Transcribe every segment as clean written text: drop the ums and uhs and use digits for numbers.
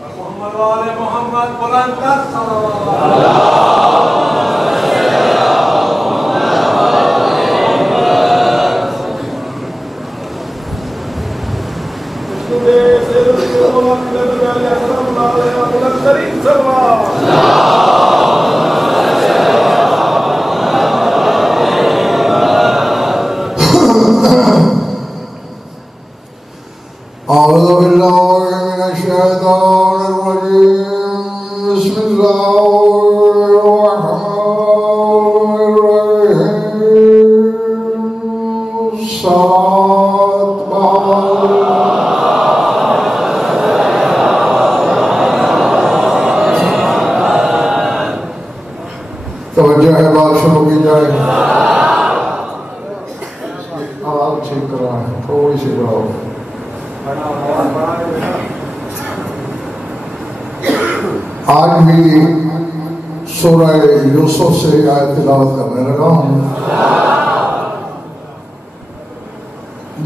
محمد والے محمد بلند کر صلوات أعوذ بالله من الشيطان الرجيم بسم الله الرحمن الرحيم صلاة توجہ ہے بات شروع کی جائے آواز ٹھیک کرا ہے تھوڑی سی بڑھاؤ آج بھی سورہ یوسف سے آیت تلاوت کرنے لگا ہوں۔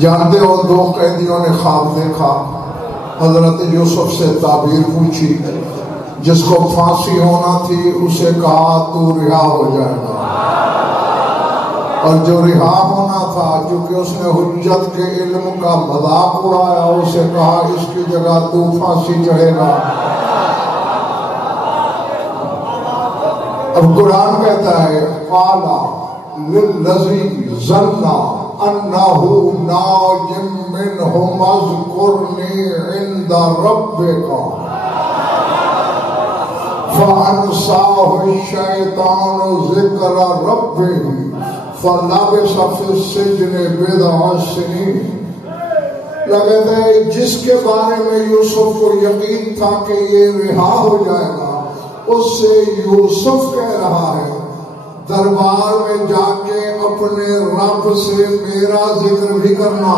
جانتے ہو دو قیدیوں نے خواب دیکھا، حضرت یوسف سے تعبیر پوچھی، جس کو پھانسی ہونا تھی اسے کہا تو رہا ہو جائے گا، اور جو رہا ہونا تھا چونکہ اس نے حجت کے علم کا مذاق اڑایا اسے کہا اس کی جگہ تو پھانسی چڑھے گا۔ اب قرآن کہتا ہے قَالَ لِلَّذِي ظَنَّ أَنَّهُ نَاجٍ مِّنْهُ اذْكُرْنِي عِندَ رَبِّكَ فَأَنسَاهُ الشَّيْطَانُ ذِكْرَ رَبِّهِ فَلَبِثَ فِي السِّجْنِ بِضْعَ سِنِينَ۔ لگتے جس کے بارے میں یوسف کو یقین تھا کہ یہ رہا ہو جائے گا، اس سے یوسف کہہ رہا ہے دربار میں جا کے اپنے رب سے میرا ذکر بھی کرنا۔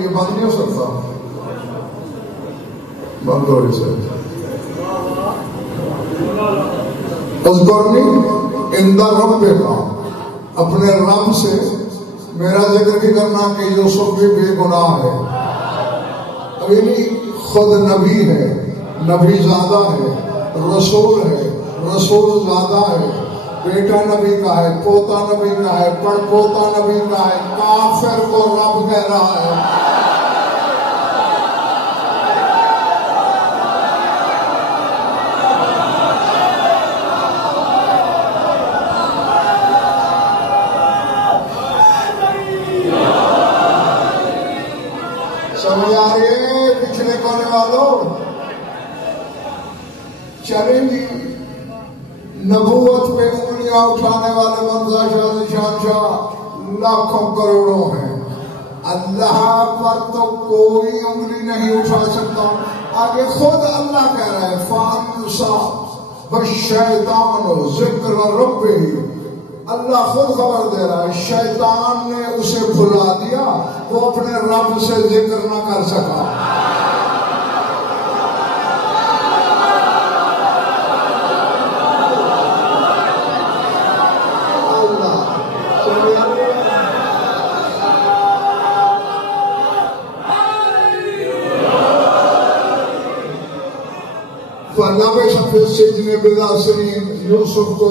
یہ بند نہیں ہو سکتا، بند ہو رہی سے اذکرنی عند ربک، اپنے رب سے میرا ذکر بھی کرنا کہ یوسف بھی بے گناہ ہے۔ ابھی نہیں، خود نبی ہے، نبی زادہ ہے، رسول ہے، رسول زادہ ہے، بیٹا نبی کا ہے، پوتا نبی کا ہے، پڑ پوتا نبی کا ہے، کافر کو رب کہہ رہا ہے۔ سمجھ آ رہی ہے پچھلے کونے والوں؟ چلیں گی نبوت پہ انگلیاں اٹھانے والے مرزا شاہ نشان شاہ لاکھوں کروڑوں ہیں، اللہ پر تو کوئی انگلی نہیں اٹھا سکتا۔ آگے خود اللہ کہہ رہا ہے فَأَنسَاهُ الشَّيْطَانُ ذِكْرَ رَبِّهِ، اللہ خود خبر دے رہا ہے شیطان نے اسے بھلا دیا، وہ اپنے رب سے ذکر نہ کر سکا۔ فَلَبِثَ فِي السِّجْنِ بِضْعَ سِنِينَ، یوسف کو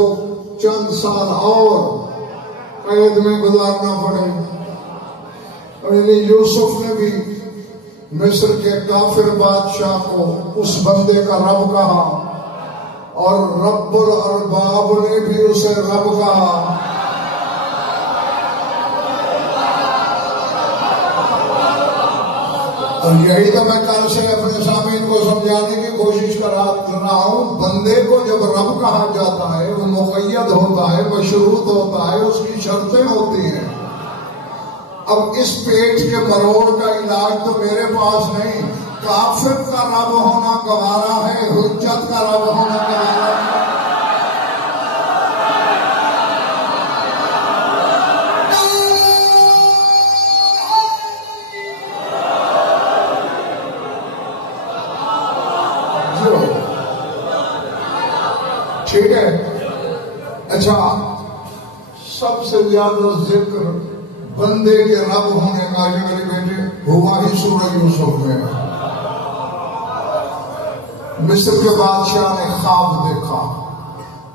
چند سال اور قید میں گزارنا پڑے۔ یوسف نے بھی مصر کے کافر بادشاہ کو اس بندے کا رب کہا، اور رب الارباب نے بھی اسے رب کہا۔ اور یہی تو میں کل سے اپنے سامعین کو سمجھانے کی کوشش کر رہا ہوں، بندے کو جب رب کہا جاتا ہے وہ مقید ہوتا ہے، مشروط ہوتا ہے، اس کی شرطیں ہوتی ہیں۔ اب اس پیٹ کے مروڑ کا علاج تو میرے پاس نہیں، کافر کا رب ہونا گوارا ہے، حجت کا رب ہونا گوارا ہے۔ ٹھیک ہے. اچھا سب سے زیادہ ذکر بندے کے رب ہونے کا جو میرے بیٹے ہوا ہی سورہ یوسف میں. مصر کے بادشاہ نے خواب دیکھا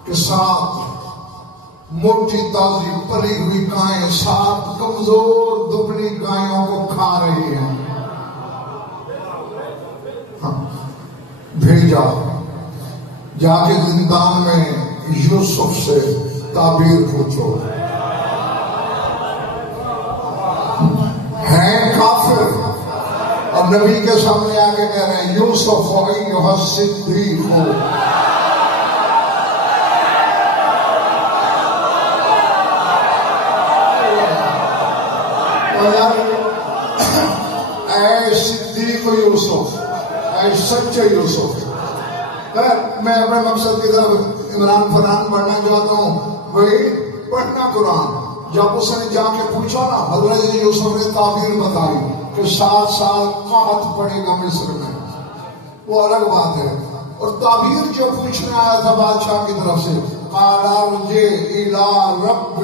کہ 7 موٹی تازی پلی ہوئی گائیں 7 کمزور دبلی گایوں کو کھا رہی ہیں. بھیجا جا کے زندان میں یوسف سے تعبیر پوچھو. ہیں کافر اور نبی کے سامنے آگے کہہ رہے ہیں یوسف ایھا الصدیق ہو. اے صدیق یوسف، اے سچے یوسف. میں اپنے مقصد کی طرف عمران فرحان پڑھنا چاہتا ہوں. وہی پڑھنا قرآن. جب اس نے جا کے پوچھا نا حضرت یوسف نے تعبیر بتائی کہ 7 سال قحط پڑے گا مصر میں، وہ الگ بات ہے. اور تعبیر جو پوچھنے آیا تھا بادشاہ کی طرف سے قال ارجع الی ربک،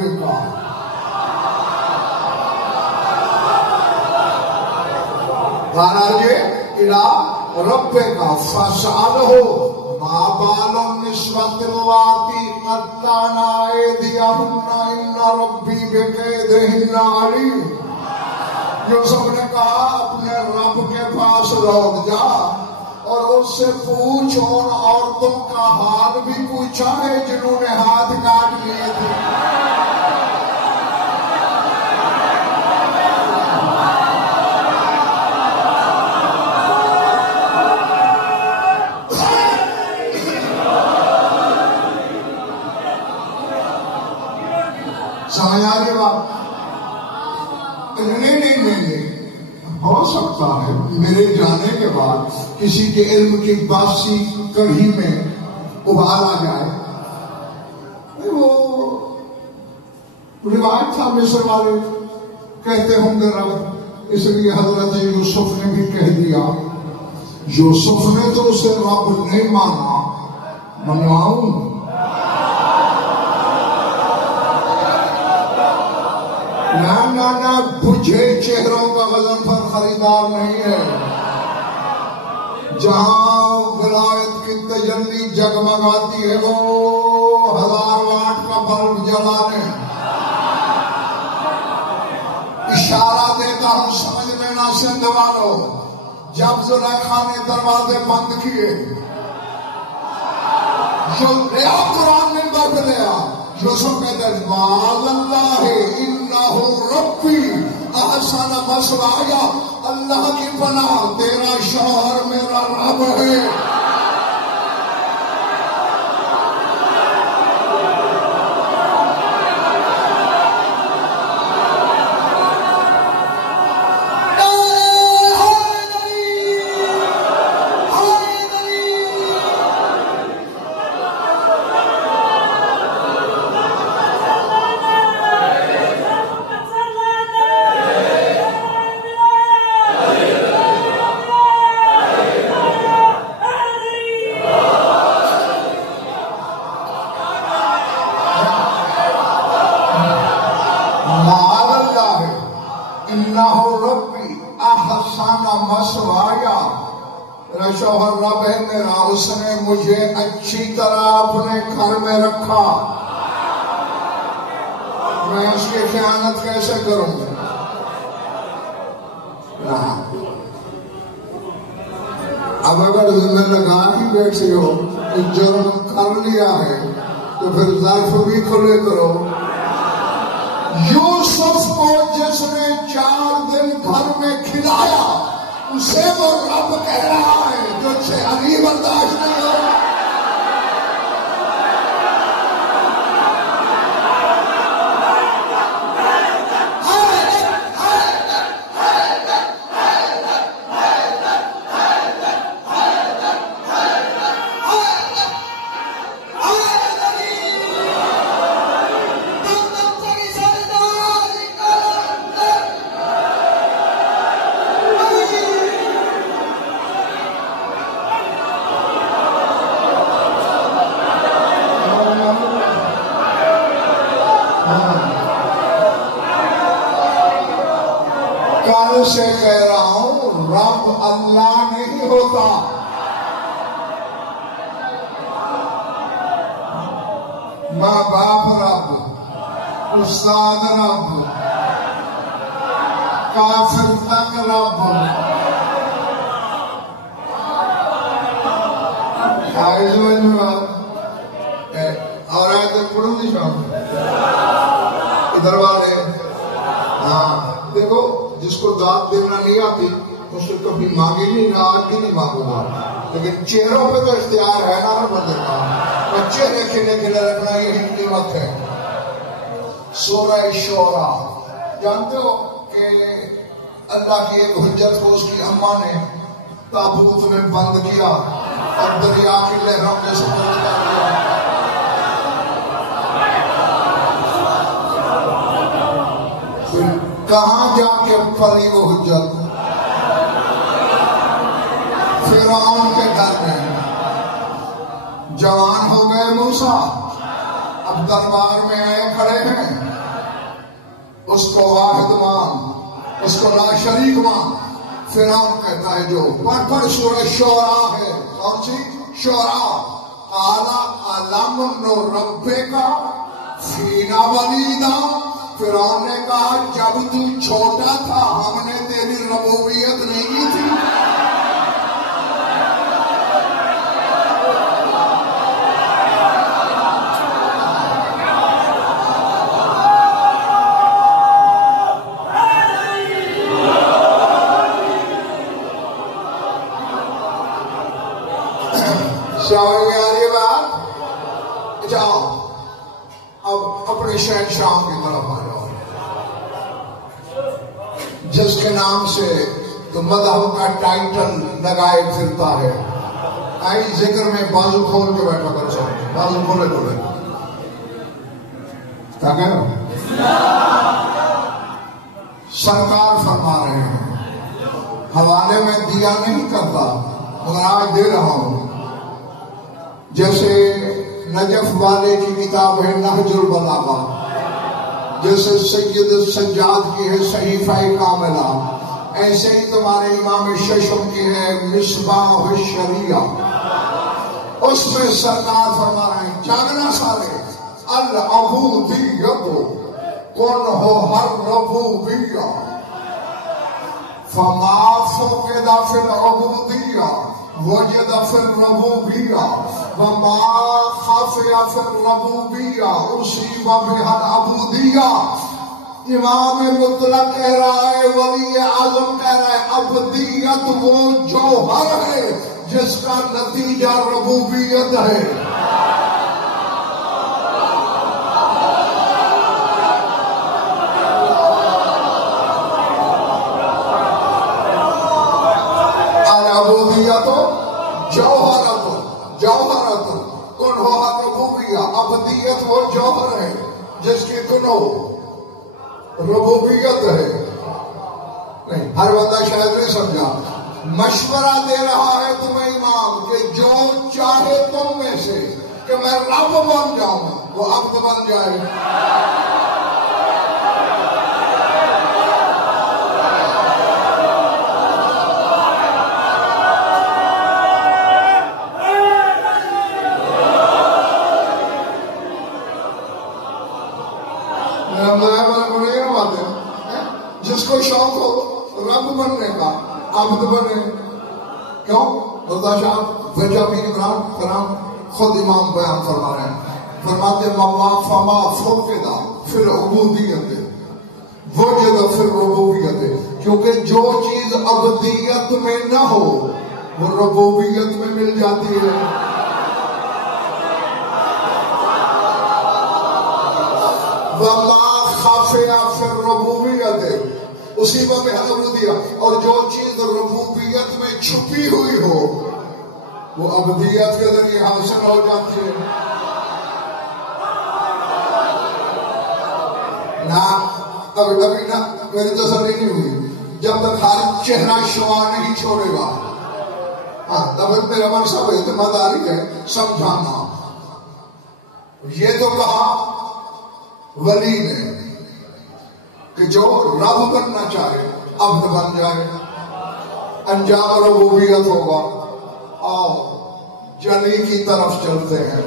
قال ارجع الی ربک فاسألہ ما بال النسوة اللاتي قطعن أيديهن إن ربي بكيدهن عليم. یوسف نے کہا اپنے رب کے پاس لوٹ جا اور اس سے پوچھ ان عورتوں کا حال بھی پوچھا ہے جنہوں نے ہاتھ کاٹ لیے تھے. سمجھ آ رہی بات؟ نہیں ہو سکتا ہے میرے جانے کے بعد کسی کے علم کی باسی کڑھی میں ابال آ جائے. وہ روایت تھا مصر والے کہتے ہوں گے رب، اس لیے حضرت یوسف نے بھی کہہ دیا. یوسف نے تو اسے رب نہیں مانا، منواؤں. نہ بجھے چہروں کا وزن پر خریدار نہیں ہے. جہاں ولایت کی تجلی جگمگاتی ہے وہ 1000 واٹ کا بلب جلا لیں. اشارہ دیتا ہوں سمجھ لینا سندھ والو. جب زلیخا نے دروازے بند کیے جو لیا قرآن منبر پہ لیا، یوسف کہتے ہیں معاذ اللہ انہ ربی احسن مثوایا. اللہ کی پناہ تیرا شوہر میرا رب ہے. شوہر رب ہے میرا، اس نے مجھے اچھی طرح اپنے گھر میں رکھا، میں اس کی خیانت کیسے کروں؟ اب اگر ذمہ لگا ہی بیٹھے ہو تو جرم کر لیا ہے تو پھر ظرف بھی کھلے کرو. یوسف کو جس نے 4 دن گھر میں کھلایا اسے وہ رب کہہ رہا ہے جو سے علی برداشت نہیں ہو رہا. کل سے کہہ رہا ہوں رب اللہ نہیں ہوتا. ماں باپ رب، استاد رب، کافر تک رب. اور آئے پڑھو نہیں شام ادھر والے. ہاں دیکھو جس کو داد دینا نہیں آتی اس سے کبھی مانگی نہیں، نہ آج بھی نہیں مانگوں گا، لیکن چہروں پہ تو اختیار ہے نا ہر بندے کا. چہرے کھلے کھلے رکھنا یہ نعمت ہے. سورہ شعراء جانتے ہو کہ اللہ کی ایک حجت کو اس کی اماں نے تابوت میں بند کیا اور دریا کی لہروں کے سپرد کر دیا. کہاں جا کے پڑی وہ حجت؟ فرعون کے گھر میں. جوان ہو گئے موسیٰ، اب دربار میں آئے کھڑے ہیں. اس کو واحد مان، اس کو لا شریک مان. فرعون کہتا ہے جو پڑھ سورہ شعراء ہے. کون سی شعراء؟ علم نربک فینا ولیدا. فرعون نے کہا جب تو چھوٹا تھا ہم نے تیری ربوبیت نہیں کی تھی. جاؤ اب اپنے شہر شام کی طرف آ جاؤ جس کے نام سے تو مذہب کا ٹائٹل لگائے پھرتا ہے. آئی ذکر میں بازو کھول کے بیٹھا کر سکتے، بازو کھولے کھولے کیا کہہ رہا ہوں. سرکار فرما رہے ہیں، حوالے میں دیا نہیں کرتا مگر آج دے رہا ہوں. جیسے نجف والے کی کتاب ہے نہج البلاغہ، جیسے سید سجاد کی ہے صحیفہ کاملہ، ایسے ہی تمہارے امام ششم کی ہے مصباح الشریعہ. اس میں سرکار فرما رہے ہیں جاگنا سارے العبودیت کن ہو ہر ربوبیہ فما فقد فی العبودیہ وجد فی الربوبیہ وما خفی فی الربوبیہ اصیب بها العبودیہ. امام مطلق کہہ رہا ہے، ولی اعظم کہہ رہا ہے عبدیت وہ جوہر ہے جس کا نتیجہ ربوبیت ہے. العبودیت جوہرت کن ہو ربوبیہ. عبدیت وہ جوہر ہے جس کی کنو ربوبیت ہے. نہیں ہر بندہ شاید نہیں سمجھا. مشورہ دے رہا ہے تمہیں امام کہ جو چاہے تم میں سے کہ میں رب بن جاؤں وہ عبد بن جائے. جس کو شوق ہو رب بننے کا عبد بنے. کیوں؟ رضا شاہ وجہ بھی عمران خود امام بیان فرما رہے ہیں. فرماتے مما فما فوقدا فی العبودیت وجد فی الربوبیت. کیونکہ جو چیز عبدیت میں نہ ہو وہ ربوبیت میں مل جاتی ہے. وما خافیا فی الربوبیت اسی وقت عبودیہ. اور جو چیز ربوبیت میں چھپی ہوئی ہو وہ عبدیت کے ذریعے حاصل ہو جاتی ہے. نہ ابھی نہ میری تسلی نہیں ہوئی جب تک خالد چہرہ شعا نہیں چھوڑے گا. ہاں تب میرا منصب اعتماد آری ہے سمجھانا. یہ تو کہا ولی نے کہ جو رب بننا چاہے عبد بن جائے، انجام ربوبیت ہوگا۔ آؤ جلی کی طرف چلتے ہیں۔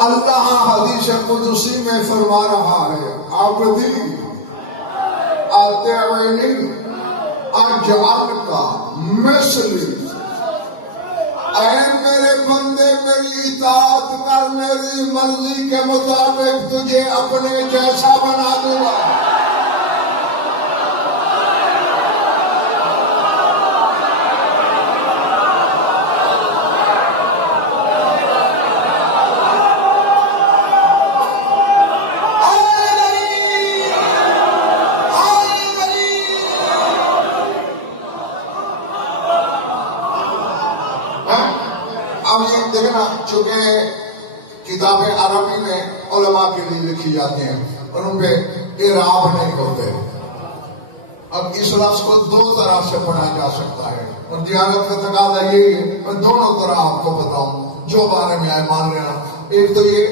اللہ حدیث قدسی میں فرما رہا ہے، عبدی اطیعنی اجعلک مثلی، اے میرے بندے میری اطاعت کر، میری مرضی کے مطابق تجھے اپنے جیسا بنا دوں گا۔ چونکہ کتابیں عربی میں علماء کے لیے لکھی جاتی ہیں اور ان پہ اعراب نہیں ہوتے۔ اب اس لفظ کو دو طرح سے پڑھا جا سکتا ہے، اور دیانت کا تقاضا یہی ہے میں دونوں طرح آپ کو بتاؤں جو بارے میں آئے مان لینا۔ ایک تو یہ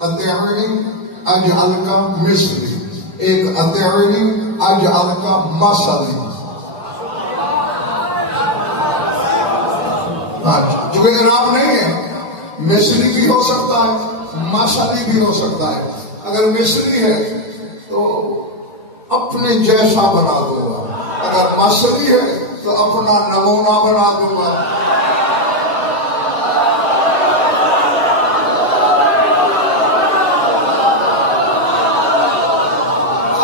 اطیعنی اجعلک مثلی، ایک اطیعنی اجعلک مثلی۔ جو اعراب نہیں ہے، مثلی بھی ہو سکتا ہے، مثلی بھی ہو سکتا ہے۔ اگر مثلی ہے تو اپنے جیسا بنا دوں گا، اگر مثلی ہے تو اپنا نمونہ بنا دوں گا۔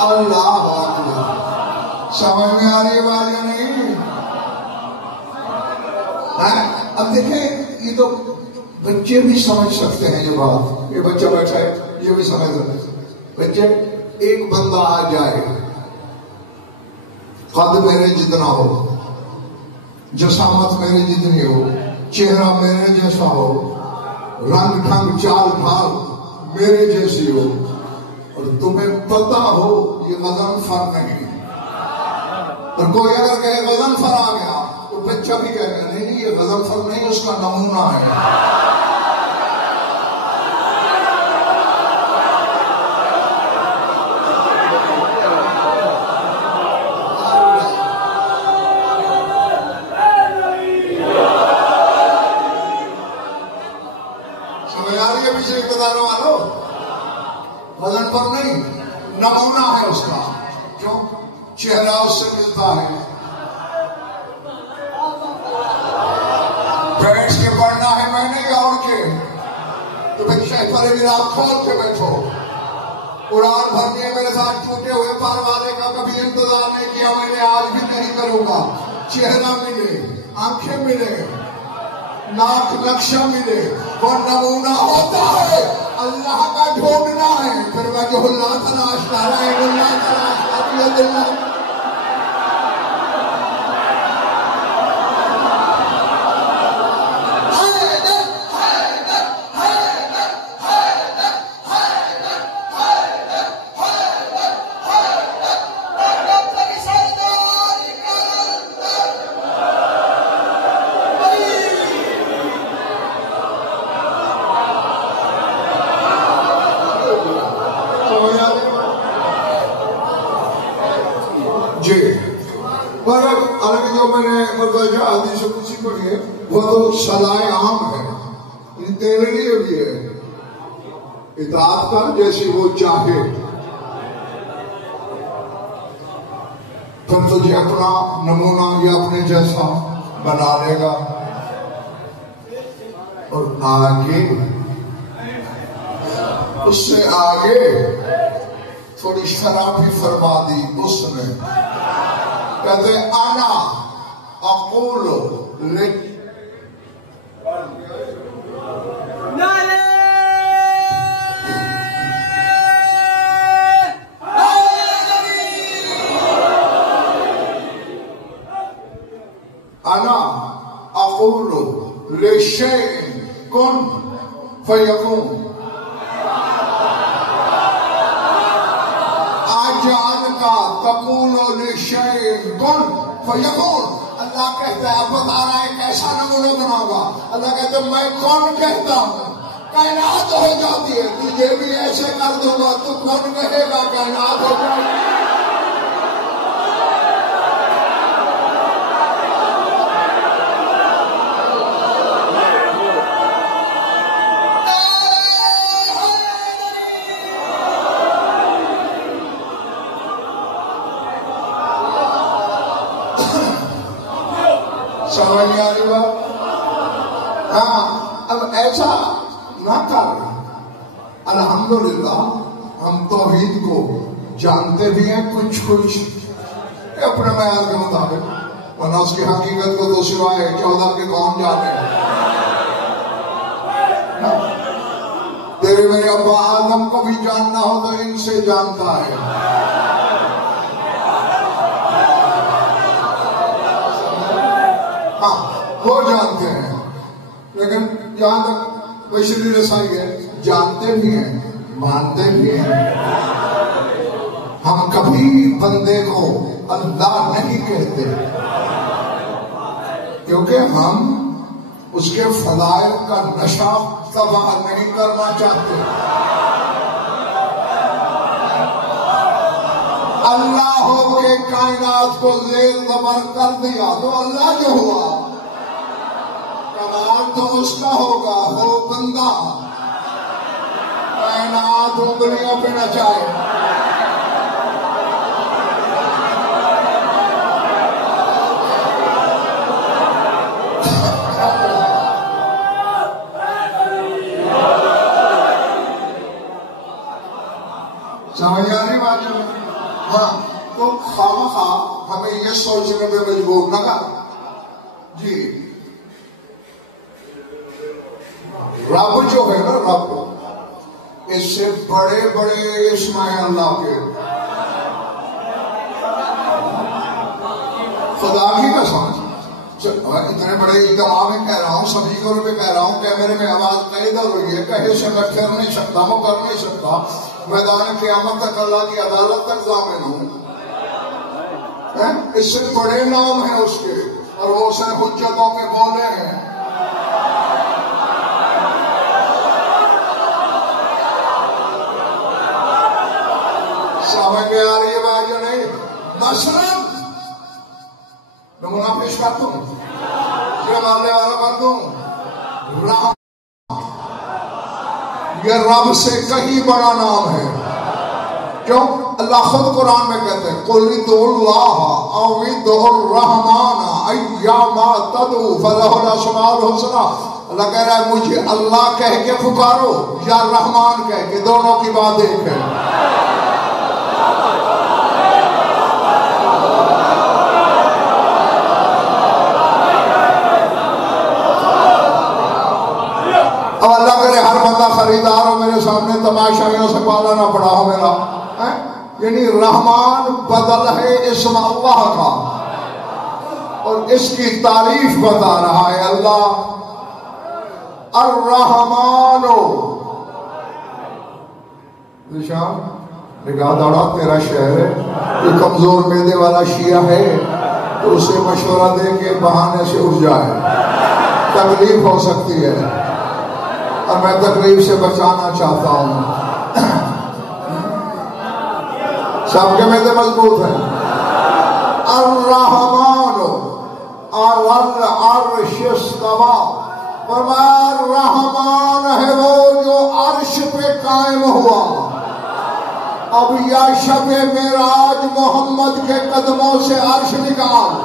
اللہ اکبر، سمجھ میں آ رہی بات یا نہیں؟ اب دیکھیں، یہ تو بچے بھی سمجھ سکتے ہیں یہ بات۔ یہ بچہ بیٹھا ہے یہ بھی سمجھ سکتے ہیں۔ بچے، ایک بندہ آ جائے قد میرے جتنا ہو، جسامت میرے جتنی ہو، چہرہ میرے جیسا ہو، رنگ ڈھنگ چال ڈھال میرے جیسی ہو، اور تمہیں پتا ہو یہ غضنفر نہیں، اور کوئی اگر کہے غضنفر آ گیا تو بچہ بھی کہے گا نہیں یہ غضنفر نہیں، اس کا نمونہ ہے۔ اقتداروں والو وزن پر نہیں، نمونہ ہے اس کا، کیوں؟ چہرہ اس سے ملتا ہے۔ بیٹھ کے پڑھنا ہے میں نہیں اوڑ کے، تو پھر شہپر میراب کھول کے بیٹھو۔ قرآن بھرنی ہے میرے ساتھ ٹوٹے ہوئے پار والے کا کبھی انتظار نہیں کیا میں نے، آج بھی نہیں کروں گا۔ چہرہ ملے، آنکھیں ملے، ناک نقشہ ملے، وہ نمونہ ہوتا ہے، اللہ کا ڈھونڈنا ہے۔ پھر وجہ اللہ تلاش رہا ہے، اللہ تلاش رہا ہے۔ حدیث قدسی پڑھی ہے وہ تو صلاح عام ہے، تیرے لیے بھی ہے، اطاعت کر جیسی وہ چاہے، پھر تجھے اپنا نمونہ یا اپنے جیسا بنا لے گا۔ اور آگے اس سے آگے تھوڑی شرح بھی فرما دی اس نے، کہتے انا اقول انا اقول لشيء كن فيكون، اجعلك تقول لشيء كن فيكون۔ اللہ کہتا ہے، اب بتا رہا ہے کیسا نمونہ بناؤں گا۔ اللہ کہتا ہے میں کون کہتا ہوں، کائنات ہو جاتی ہے، تجھے بھی ایسے کر دوں گا، تو کون کہے گا کائنات ہو جائے گی۔ سمجھ نہیں آ رہی بات؟ ہاں اب ایسا نہ کر. الحمدللہ ہم توحید کو جانتے بھی ہیں کچھ اپنے معیار کے مطابق، ورنہ اس کی حقیقت کو تو سوائے 14 کے کون جاتے ہیں. تیرے میرے ابا آدم کو بھی جاننا ہو تو ان سے جانتا ہے. ہاں وہ جانتے ہیں، لیکن جہاں تک بشری رسائی ہے جانتے بھی ہیں مانتے بھی ہیں. ہم کبھی بندے کو اللہ نہیں کہتے کیونکہ ہم اس کے فضائل کا نشہ تباہ نہیں کرنا چاہتے. اللہ ہو کے کائنات کو زیر زبر کر دیا تو اللہ جو ہوا، کمال تو اس کا ہوگا. ہو بندہ کائنات انگلیوں پہ نچائے. سمجھ آ رہی بات؟ ہاں تو خواہ ہمیں یہ سوچنے پہ مجبور نہ کر. جی رب جو ہے نا، رب اس سے بڑے بڑے اسم ہیں اللہ کے. خدا کی قسم اتنے بڑے اجتماع میں کہہ رہا ہوں، سبھی کو میں کہہ رہا ہوں، کیمرے میں آواز قید ہو رہی ہے، کہے سے میں پھر نہیں سکتا، وہ کر نہیں سکتا. میدان قیامت تک اللہ کی عدالت تک ضامن ہوں. اس سے بڑے نام ہیں اس کے، اور وہ اسے حجتوں پہ بولے ہیں. سمجھ میں آ رہی ہے بات جو نہیں؟ مثلا نمونہ پیش کر دوں، یہ ماننے والا کر دوں. یہ رب سے کہیں بڑا نام ہے. کیوں؟ اللہ خود قرآن میں کہتے ہیں قُلِ ادْعُوا اللَّهَ أَوِ ادْعُوا الرَّحْمَنَ أَيَّمَّا تَدْعُوا فَلَهُ الْأَسْمَاءُ الْحُسْنَى. اللہ کہہ رہا ہے مجھے اللہ کہہ کے پکارو یا رحمان کہہ کے، دونوں کی بات ایک ہے. اب اللہ کرے ہر بندہ خریدار ہو میرے سامنے تماشائیوں سے پالا نہ پڑا ہو میرا. یعنی رحمان بدل ہے اسم اللہ کا، اور اس کی تعریف بتا رہا ہے اللہ الرحمن. نگاہ دوڑا، تیرا شہر ہے، یہ کمزور معدے والا شیعہ ہے تو اسے مشورہ دے کے بہانے سے اٹھ جائے، تکلیف ہو سکتی ہے، اور میں تکلیف سے بچانا چاہتا ہوں. سب کے معدے مضبوط ہیں. الرحمن العرش استوى، فرمایا الرحمن ہے وہ جو عرش پہ قائم ہوا. اب یا شب معراج محمد کے قدموں سے عرش نکال.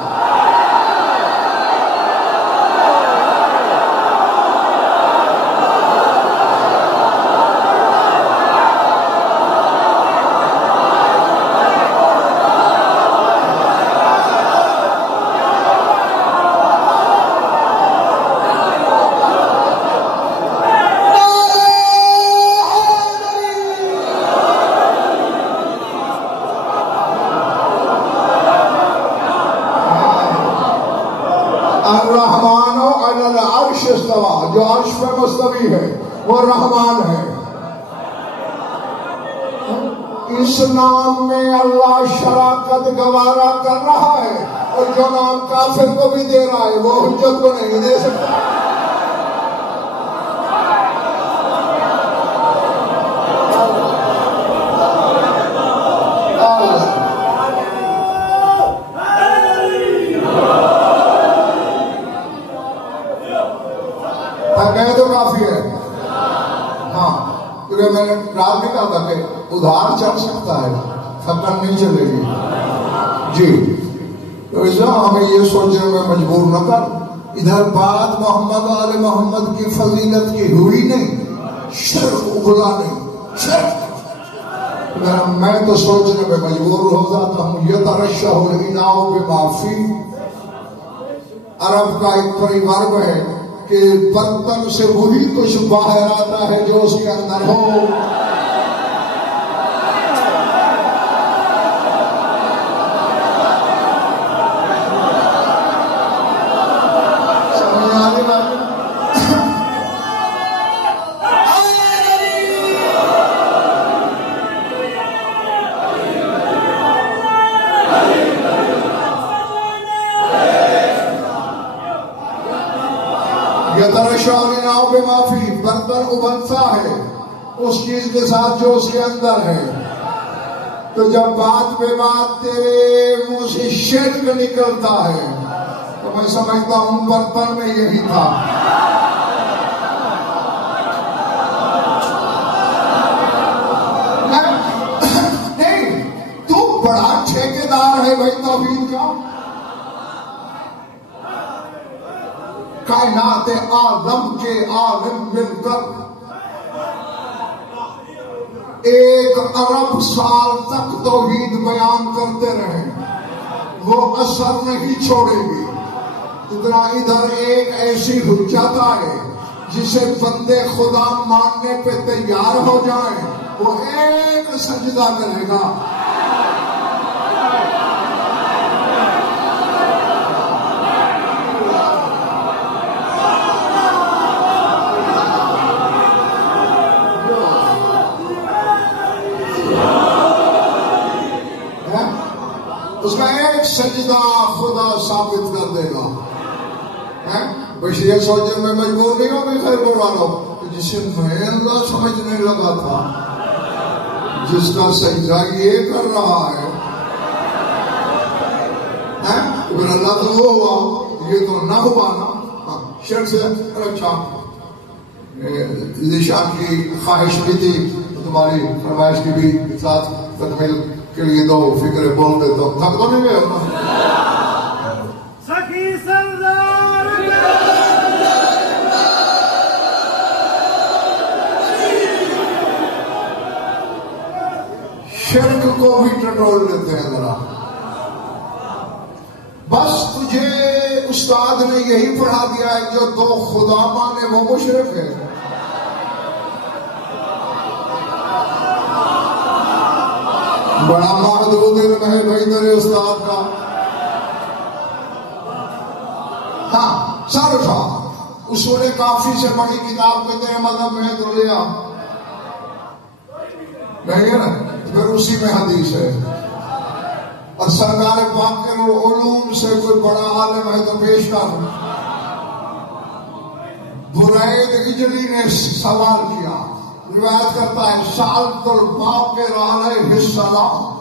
جو عرش پہ مستوی ہے وہ رحمان ہے. اس نام میں اللہ شراکت گوارا کر رہا ہے، اور جو نام کافر کو بھی دے رہا ہے وہ حجت کو نہیں دے سکتا. تو کافی ہے. ہاں کیونکہ میں نے رات بھی کہا تھا کہ ادھار چل سکتا ہے، تھکن نہیں چلے گی. جی تو اس لیے ہمیں یہ سوچنے میں مجبور نہ کر ادھر بات محمد آل محمد کی فضیلت کی ہوئی نہیں، شرف اگلا نہیں، شرف۔ میں تو سوچنے پہ مجبور ہو جاتا ہوں، یترشح الاناء بما فیہ، عرب کا ایک پریورب ہے کہ برتن سے وہی کچھ باہر آتا ہے جو اس کے اندر ہو۔ برتن ابلتا ہے اس چیز کے ساتھ جو اس کے اندر ہے، تو جب بات پہ بات تیرے منہ سے شرک نکلتا ہے تو میں سمجھتا ہوں برتن میں یہی تھا۔ نہیں، تو بڑا ٹھیکیدار ہے بھائی توحید کا۔ کائنات عالم کے عالم مل کر ایک ارب سال تک توحید بیان کرتے رہے، وہ اثر نہیں چھوڑے گی۔ اتنا ادھر ایک ایسی حجت آئے جسے بندے خدا ماننے پہ تیار ہو جائیں، وہ ایک سجدہ کرے گا۔ اس کا ایک سجدہ خدا ثابت کر دے گا۔ بس یہ سوچنے میں مجبور نہیں ہو بھی خیر بڑھا لو، جسے میں اللہ سمجھنے لگا تھا، جس کا سجدہ یہ کر رہا ہے، اگر اللہ تو وہ ہوا، یہ تو نہ ہوا نا۔ شرک سے اچھا ذیشان کی خواہش بھی تھی، تمہاری فرمائش کی بھی ساتھ تکمیل کے لیے دو فکر بول دیتا ہوں، تھک تو نہیں گئے ہونا۔ سخی سردار شرک کو بھی ٹٹول لیتے ہیں ذرا۔ بس تجھے استاد نے یہی پڑھا دیا ہے جو دو خدا مانے وہ مشرک ہے۔ بڑا محدود علم ہے بھائی تیرے استاد کا۔ ہاں سر اٹھا، اصول کافی سے بڑی کتاب کو تیرے مذہب میں تو لیا نہیں ہے نا، پھر اسی میں حدیث ہے، اور سرکار پاک کے علوم سے کوئی بڑا عالم ہے تو پیش کر۔ برید اجلی نے سوال کیا، روایت کرتا ہے سألت الباقر علیہ السلام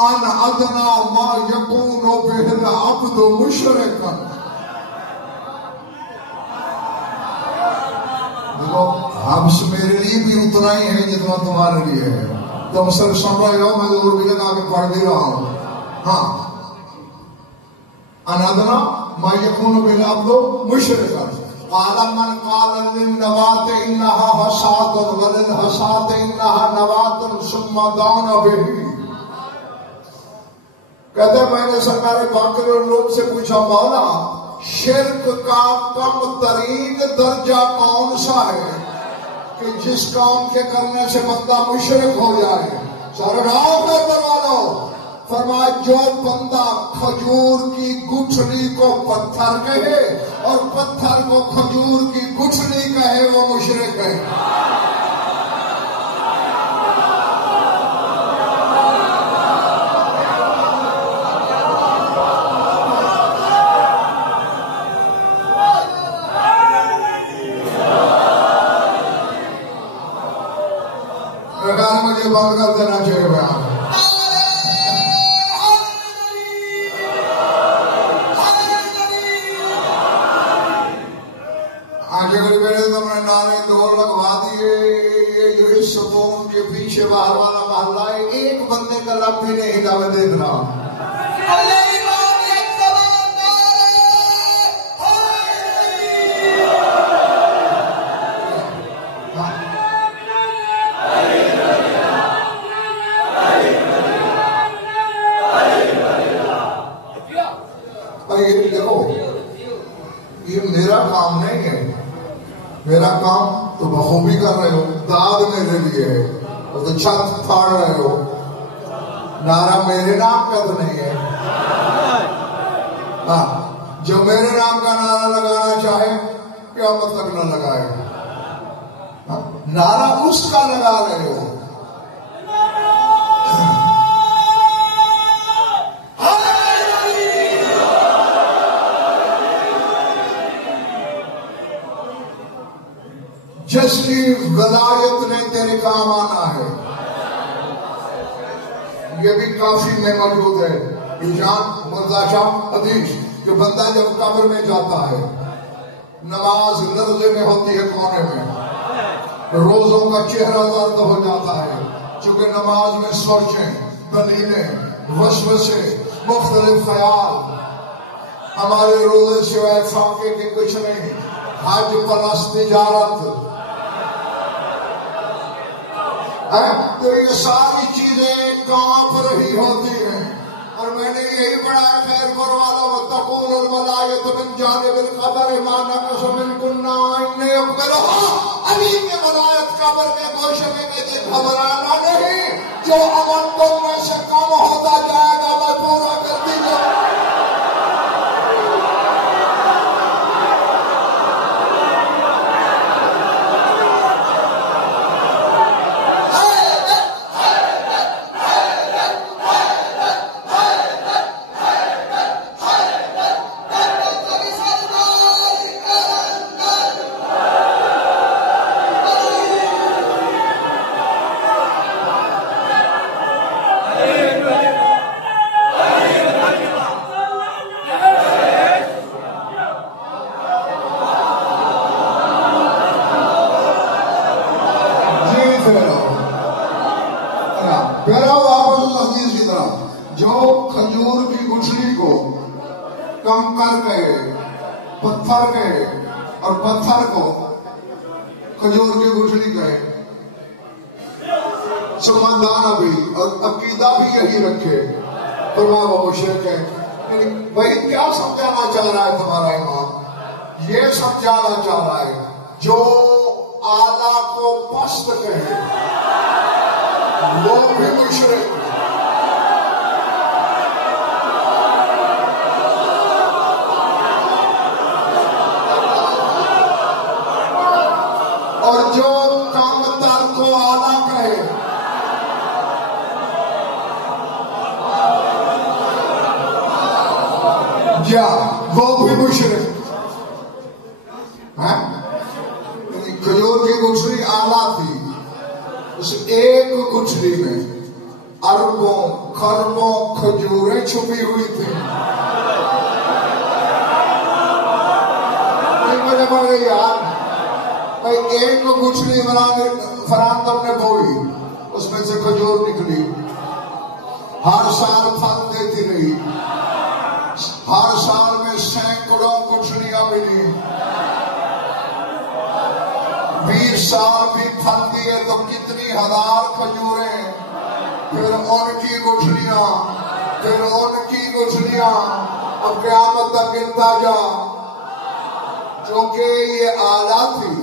ان ادنا ما یکون بہ العبد مشرکا۔ دیکھو حبس میرے لیے بھی اتنا ہی ہے جتنا تمہارے لیے ہے، تم صرف سن رہے ہو، میں اور بھی لگا کے پڑھ بھی رہا ہوں۔ ہاں ان ادنا ما یکون بہ العبد مشرکا۔ قال من قال للنبات انها حسات وللحسات انها نبات ثم دون به۔ کہتے میں نے سرکار باقر لوگ سے پوچھا مولا شرک کا کم ترین درجہ کون سا ہے کہ جس کام کے کرنے سے بندہ مشرک ہو جائے؟ سرگاؤ میں کروا لو۔ فرمایا جو بندہ کھجور کی گٹھلی کو پتھر کہے اور پتھر کو کھجور کی گٹھلی کہے وہ مشرک ہے۔ مجھے بند کر دینا چاہیے بیان۔ تم نے نعرے دور لگوا دیے، یہ جو اس سکون کے پیچھے باہر والا محلہ ہے، ایک بندے کا لب بھی نہیں ہلا، میں دیکھ رہا ہوں۔ یہ دیکھو یہ میرا کام نہیں ہے، میرا کام تو بخوبی کر رہے ہو، داد میرے لیے ہے، وہ تو چھت پھاڑ رہے ہو، نعرہ میرے نام کا تو نہیں ہے۔ ہاں جو میرے نام کا نعرہ لگانا چاہے قیامت تک نہ لگائے، نعرہ اس کا لگا رہے ہو۔ جس کی ولایت نے تیرے کام آنا ہے، یہ بھی کافی میں موجود ہے۔ جان مرزا شاہ حدیث کہ بندہ جب قبر میں جاتا ہے، نماز لرزے میں ہوتی ہے کونے میں، روزوں کا چہرہ درد ہو جاتا ہے، چونکہ نماز میں سوچیں، دلیلیں، وسوسے، مختلف خیال، ہمارے روزے سوائے فاقے کے کچھ نہیں، حج پلس تجارت ہے، تو یہ ساری چیزیں کانپ رہی ہوتی ہیں۔ اور میں نے یہی پڑھا ہے خیر پر والا وَتَقُولُ الْمَلَائِكَةُ مِنْ جَانِبِ الْقَبْرِ مَا نَقَصَ مِنْكُمْ إِنِّي أُخْبِرُكُمْ علی کے ولایت قبر کے گوشے میں کہتے گھبرانا نہیں، جو عمل تم میں سے کم ہوتا جائے گا میں پورا کر دیجیے۔ پتھر کہے اور پتھر کو کھجور کی گٹھلی کہے، سمندان ابھی اور عقیدہ بھی یہی رکھے، فرمایا وہ مشرک ہے۔ بھائی کیا سمجھانا چاہ رہا ہے تمہارا امام؟ یہ سمجھانا چاہ رہا ہے جو اعلیٰ کو پست کہے وہ بھی مشرک، اور جو کم تر کو اعلیٰ کہے کیا وہ بھی مشرک ہے۔ کھجور کی گٹھلی اعلیٰ تھی، اس ایک گٹھلی میں اربوں خربوں کھجوریں چھپی ہوئی تھی۔ مجھے بڑے یاد ایک گٹھلی فراندم نے بوئی، اس میں سے کھجور نکلی، ہر سال پھل دیتی رہی، ہر سال میں سینکڑوں گٹھلیاں ملی، 20 سال بھی پھل دیے تو کتنی ہزار کھجوریں، پھر ان کی گٹھلیاں، پھر ان کی گٹھلیاں، اب قیامت تک گنتا جا، کیونکہ یہ اعلیٰ تھی۔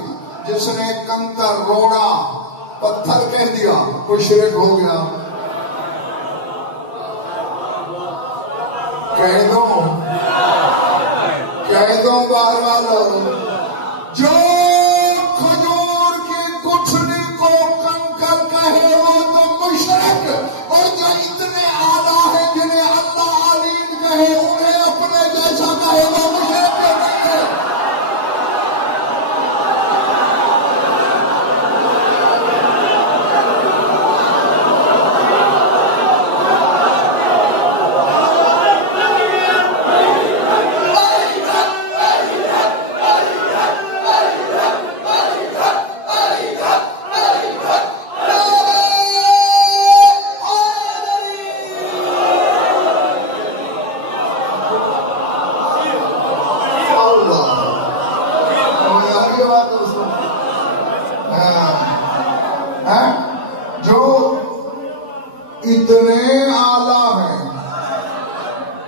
جس نے کنکر روڑا پتھر کہہ دیا وہ شرک ہو گیا۔ کہہ دو باہر والوں، جو کھجور کی گٹھلی کو کنکر کہے وہ تو مشرک، اور جو اتنے اعلیٰ ہیں جنہیں اللہ علیم کہے انہیں اپنے جیسا کہے وہ مشرک نہیں ہے۔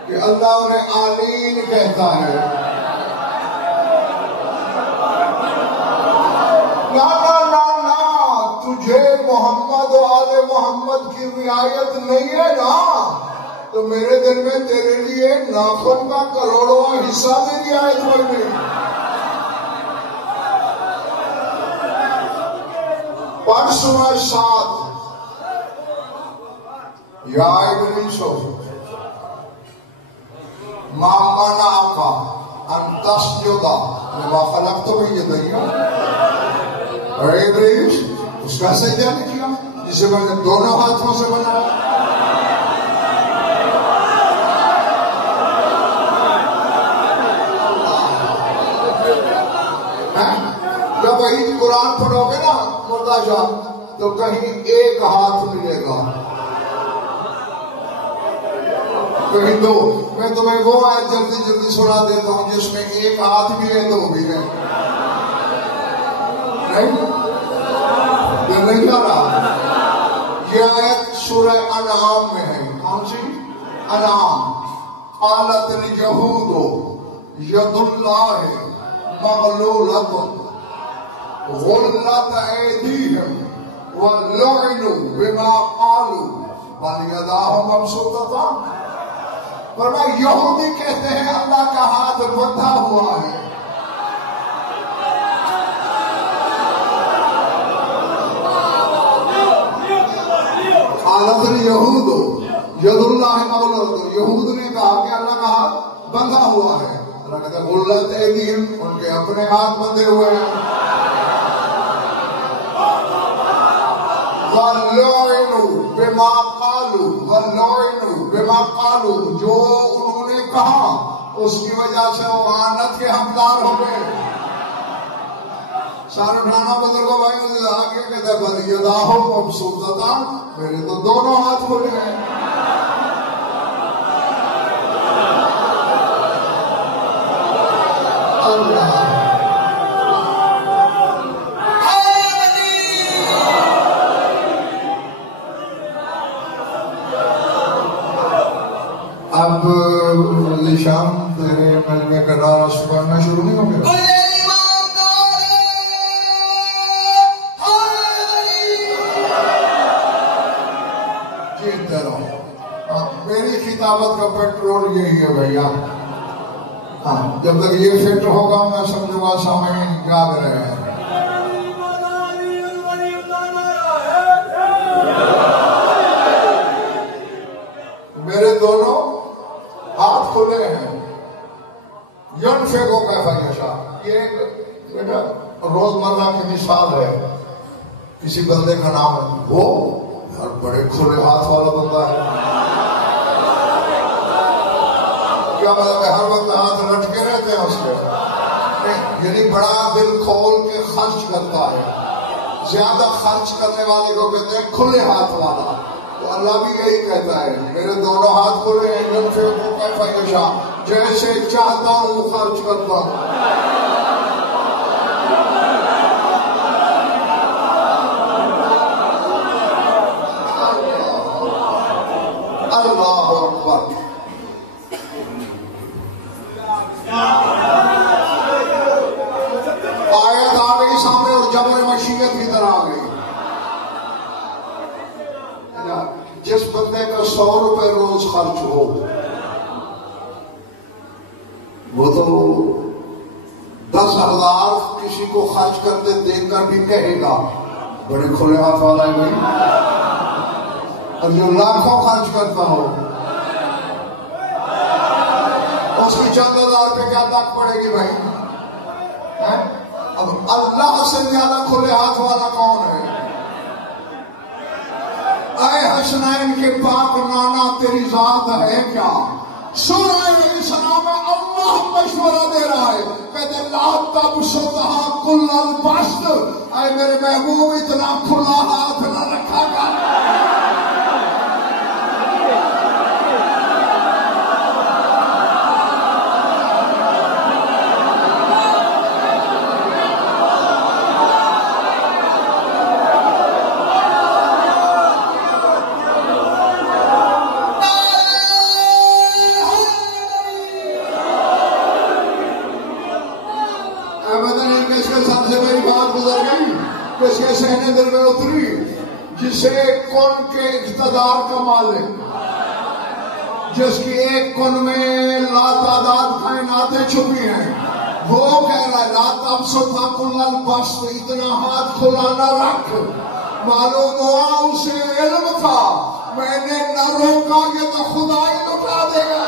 کہ اللہ انہیں آلین کہتا ہے. تجھے محمد و آل محمد کی رعایت نہیں ہے نا، تو میرے دل میں تیرے لیے ناخن کا کروڑواں حصہ بھی رعایت بن گئی. پڑھ سورہ 7. یا ابلیس ما منعک ان تسجد لما خلقت بیدی. اے ابلیس، اس کا سجدہ نہیں کیا جسے میں نے دونوں ہاتھوں سے بنایا. جب وہی قرآن پڑھو گے نا مرتضیٰ، تو کہیں ایک ہاتھ ملے گا، کہیں دو. میں تمہیں وہ آیت جلدی جلدی سنا دیتا ہوں جس میں ایک ہاتھ بھی ہے دو بھی ہے. یہ نہیں جا رہا. یہ آیت سورہ انعام میں ہے. کون سی؟ انعام. قالت الیہود ید اللہ مغلولۃ غلت ایدیہم ولعنوا بما قالوا بل یداہ مبسوطتان. فرمایا یہودی کہتے ہیں اللہ کا ہاتھ بندھا ہوا ہے. قالت الیہود ید اللہ مغلولۃ. یہود نے کہا کہ اللہ کا ہاتھ بندھا ہوا ہے. اللہ کہتا ہے غلت ایدیہم، ان کے اپنے ہاتھ بندھے ہوئے ہیں. وَلَعِنُوا بِمَا قَالُوا وَلَعِنُوا بِمَا قَالُوا. جو انہوں نے کہا اس کی وجہ سے وہ لعنت کے حقدار ہو گئے. سارے اٹھانا بزرگوں بھائی مجھے آگے کہتا ہے بل یداہ مبسوطتان، میرے تو دونوں ہاتھ کھلے ہیں. اللہ اب شام تیرے مجمع کا نعرہ پڑھنا شروع نہیں ہو گیا. جیتے رہو. میری خطابت کا پیٹرول یہی ہے بھیا. ہاں، جب تک یہ فٹ ہوگا میں سمجھوں گا سامعین جاگ رہے ہیں. میرے دونوں ہاتھ کھلے ہیں. ینفقو کیف یشاء. یہ بیٹا روزمرہ کی مثال ہے. کسی بندے کا نام ہے وہ اور بڑے کھلے ہاتھ والا بندہ ہے. کیا مطلب ہے؟ ہر وقت ہاتھ لٹکے رہتے ہیں اس کے. یعنی بڑا دل کھول کے خرچ کرتا ہے. زیادہ خرچ کرنے والے کو کہتے ہیں کھلے ہاتھ والا. تو اللہ بھی یہی کہتا ہے میرے دونوں ہاتھ کھلے ہیں. ینفقو کیف یشاء، جیسے چاہتا ہوں خرچ کرتا ہوں. اللہ اکبر. آیت آ گئی سامنے اور جبر مشیت کی طرح آ گئی. جس بندے کا 100 روپے روز خرچ ہو وہ تو 10,000 کسی کو خرچ کرتے دیکھ کر بھی کہے گا بڑے کھلے ہاتھ والا ہے بھائی. اور جو لاکھوں خرچ کرتا ہو اس کی چند ہزار پہ کیا تک پڑے گی بھائی. اب اللہ سے زیادہ کھلے ہاتھ والا کون ہے؟ اے حسنین کے پاک نانا تیری ذات ہے کیا؟ سورہ السلام میں اللہ مشورہ دے رہا ہے. کہتے لا تبسطھا کل البسط. اے میرے محبوب اتنا کھلا ہاتھ نہ رکھا کر. ذہن دل میں اتری جسے کن کے اقتدار کا مالک، جس کی ایک کن میں لاتعداد کائناتیں چھپی ہیں، وہ کہہ رہا ہے لا تبسط کل البسط، اتنا ہاتھ کھلا نہ رکھ۔ معلوم ہوا اسے علم تھا میں نے نہ روکا گے تو خدا ہی لٹا دے گا۔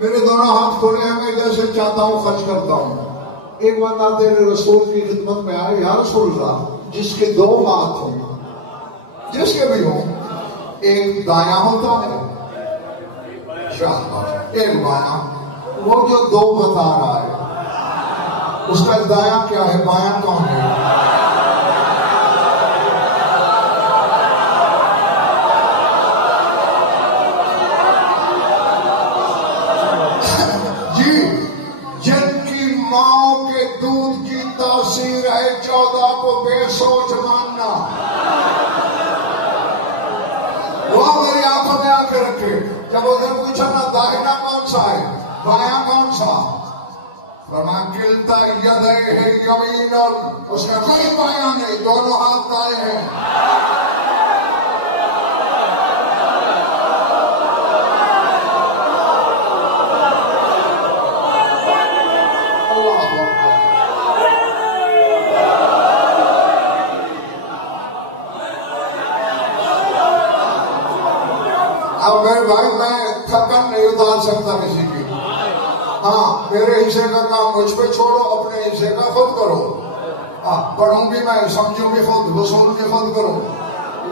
میرے دونوں ہاتھ کھولے ہیں، میں جیسے چاہتا ہوں خرچ کرتا ہوں۔ ایک بندہ تیرے رسول کی خدمت میں آئے، یا رسول اللہ جس کے دو ہاتھ ہوں، جس کے بھی ہوں، ایک دایاں ہوتا ہے ایک بایاں، وہ جو دو بتا رہا ہے اس کا دایاں کیا ہے، بایاں کون ہے؟ ہے 14 کو بے سوچ ماننا، وہ میری آنکھوں میں آ کے رکھے۔ جب ادھر پوچھا نا دائنا کون سا ہے، بایاں کون سا، فرمایا کلتا یدیہ یمین، اس کا کوئی بایاں نہیں، دونوں ہاتھ دائیں ہیں۔ اب میرے بھائی میں تھکن نہیں اتار سکتا کسی کی، ہاں میرے حصے کا کام مجھ پہ چھوڑو، اپنے حصے کا خود کرو۔ پڑھوں بھی میں، سمجھوں بھی خود، وصول بھی خود کروں،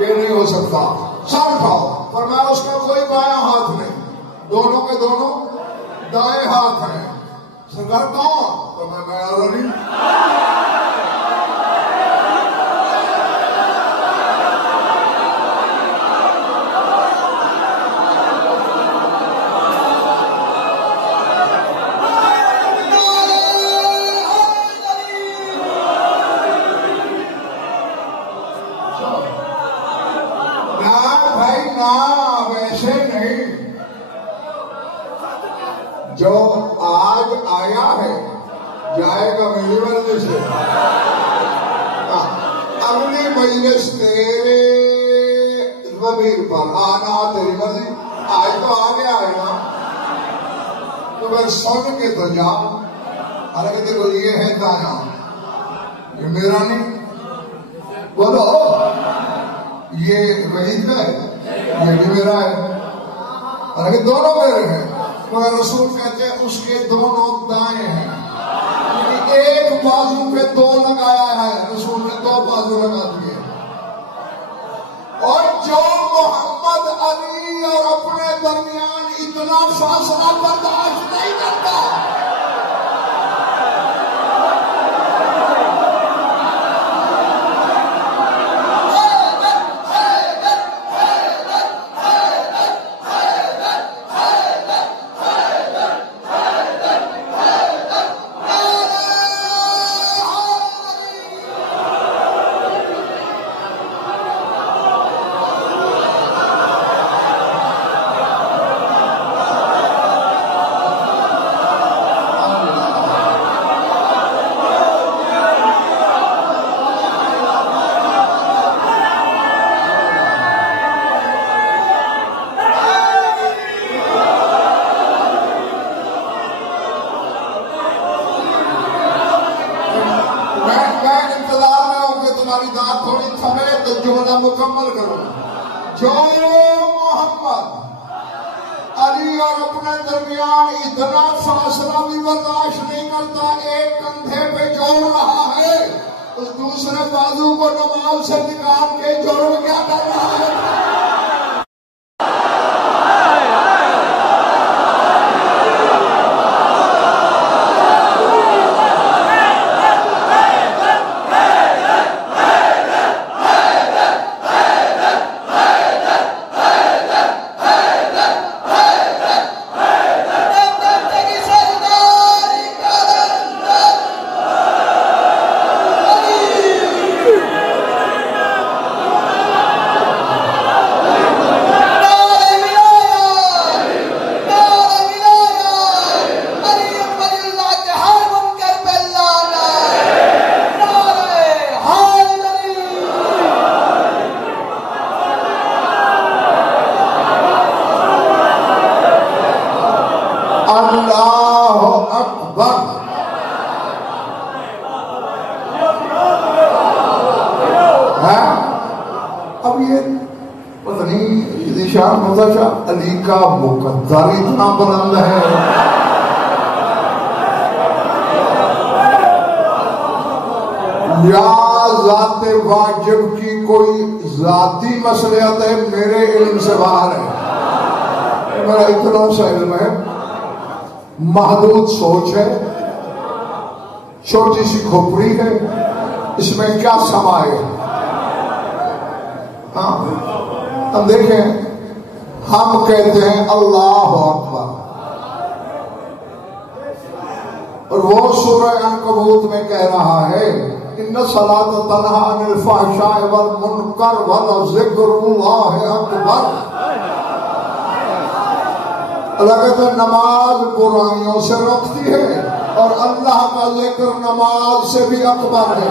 یہ نہیں ہو سکتا۔ سر اٹھاؤ، فرمایا اس کا کوئی بایاں ہاتھ نہیں، دونوں کے دونوں دائیں ہاتھ ہیں۔ سرکار کون؟ تو میں علی۔ ویسے نہیں، جو آج آیا ہے جائے گا میری مرضی سے، اگلی مجلس تیرے ضمیر پر آنا تیری مرضی۔ آج تو آ گیا ہے نا، تو میں سن کے تو جا، حالانکہ دیکھو یہ ہے دایاں، یہ میرا نہیں، بولو یہ وحید کا ہے، یہ بھی میرا ہے، حالانکہ دونوں میرے ہیں، مگر رسول کہتے ہیں اس کے دونوں دائیں ہیں، یعنی ایک بازو پہ دو لگایا ہے، رسول نے دو بازو لگا دیے۔ اور جو محمد علی اور اپنے درمیان اتنا فاصلہ برداشت نہیں کرتا، مکمل کرو۔ جو محمد علی اور اپنے درمیان اتنا فاصلہ بھی برداشت نہیں کرتا، ایک کندھے پہ جوڑ رہا ہے، اس دوسرے بازو کو نماز سے نکال کے جوڑ کیا کر رہا ہے؟ مرزا شاہ علی کا مقدر اتنا بلند ہے. یا ذات واجب کی کوئی ذاتی مصلحت ہے میرے علم سے باہر ہے. میرا اتنا سا علم ہے، محدود سوچ ہے، چھوٹی سی کھوپڑی ہے، اس میں کیا سمائے. ہاں ہم دیکھیں، ہم کہتے ہیں اللہ اکبر، اور وہ سورہ عنکبوت میں کہہ رہا ہے ان الصلاۃ تنہی عن الفحشاء والمنکر ولذکر اللہ اکبر. اللہ کہتا ہے نماز برائیوں سے روکتی ہے اور اللہ کا ذکر نماز سے بھی اکبر ہے.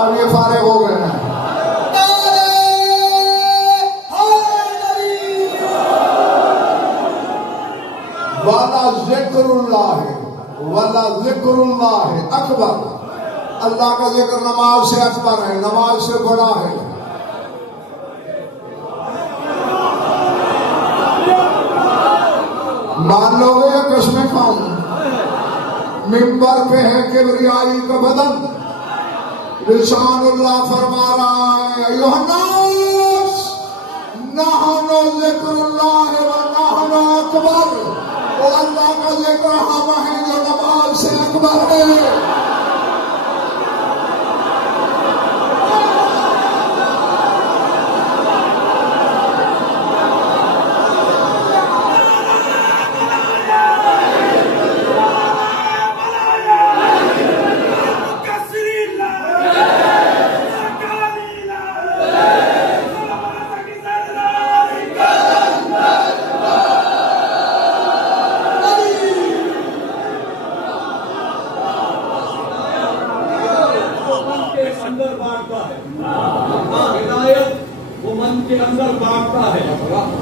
اب یہ فارغ ہو گئے ہیں. والا ذکر اللہ، والا ذکر اللہ اکبر. اللہ کا ذکر نماز سے اکبر ہے، نماز سے بڑا ہے. مان لو گے یا قسمیں کھاؤں؟ ممبر پہ ہے کبریائی کا بدن، لسان اللہ فرما رہا ہے ایھا الناس نحن ذکر اللہ ونحن اکبر. اور اللہ کا ذکر ہم ہیں جو نماز سے اکبر ہے.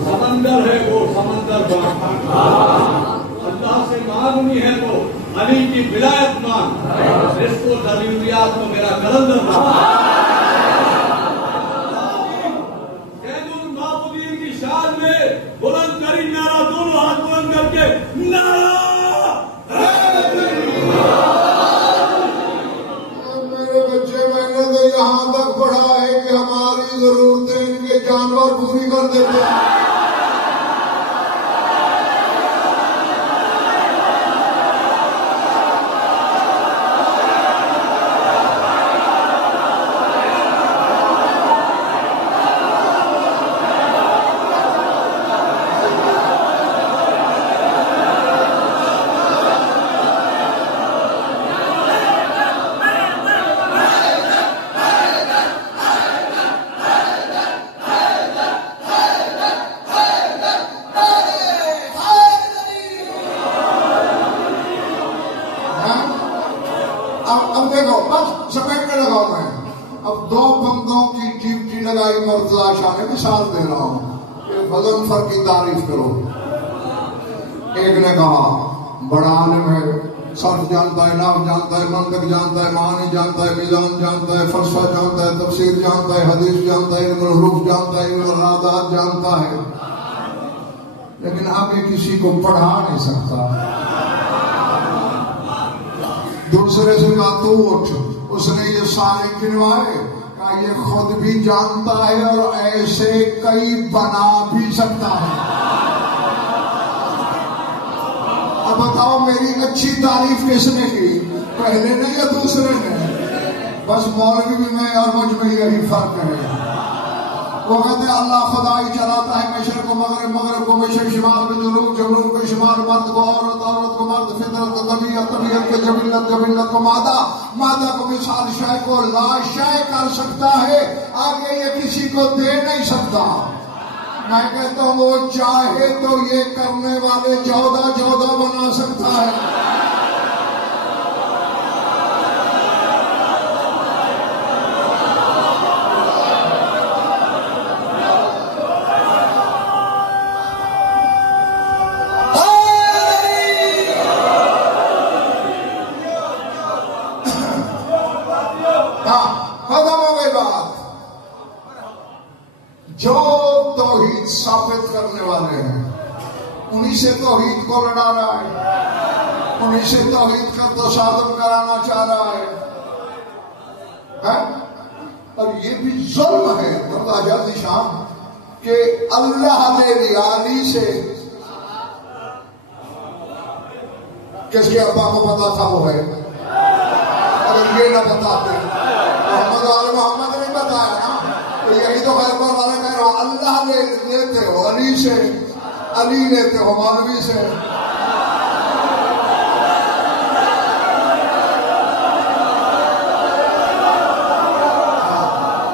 سمندر ہے وہ سمندر بانٹتا. اللہ سے مانگنی ہے تو علی کی ولایت مانگ، اس کو ضروریات کو میرا کلندر زید المعبودین کی شان میں بلند ترین نعرہ، دونوں ہاتھ بلند کر کے نعرہ میرے بچے، میں نے تو یہاں تک پڑھا ہے کہ ہماری ضرورتیں ان کے جانور پوری کر دیتے ہیں. اب دیکھو، بس سمیٹنے لگا میں. اب دو بندوں کی ڈیوٹی لگائی مرتضیٰ شاہ نے. مثال دے رہا ہوں کہ غضنفر کی تعریف کرو. ایک نے کہا بڑا عالم ہے، صرف جانتا ہے، نحو جانتا ہے، منطق جانتا ہے، معانی جانتا ہے، میزان جانتا ہے، فلسفہ جانتا ہے، تفسیر جانتا ہے، حدیث جانتا ہے، علم الحروف جانتا ہے، علم الرادات جانتا ہے، لیکن آگے کسی کو پڑھا نہیں سکتا. دوسرے سے کہا تو اٹھ. اس نے یہ سارے گنوائے، کہا یہ خود بھی جانتا ہے اور ایسے کئی بنا بھی سکتا ہے. اب بتاؤ میری اچھی تعریف کس نے کی، پہلے نے یا دوسرے نے؟ بس مولوی بھی میں اور مجھ میں یہی فرق ہے. وہ کہتے ہیں اللہ خدائی چلاتا ہے مشرق کو مغرب، مغرب کو مشرق، شمال کو جنوب، جنوب کو شمال، مرد کو عورت، عورت کو مرد، فطرت کو طبیعت، طبیعت کو جبلت، جبلت کو مادہ، مادہ کو مثال شے کو لا شے کر سکتا ہے، آگے یہ کسی کو دے نہیں سکتا. میں کہتا ہوں وہ چاہے تو یہ کرنے والے 14 بنا سکتا ہے. کرنے والے ہیں، انہی سے توحید کو لڑا رہا ہے، انہی سے توحید کا تصادم کرانا چاہ رہا ہے۔ اور یہ بھی ظلم ہے مرزا جعفر شام کہ اللہ نے علی سے، کس کے ابا کو پتا تھا وہ ہے؟ اگر یہ نہ بتاتے، محمد نے بتایا نا، تو یہی تو خیر پر والے کہہ رہا ہوں، اللہ نے لیتے ہو علی سے، علی لیتے ہو مولوی سے۔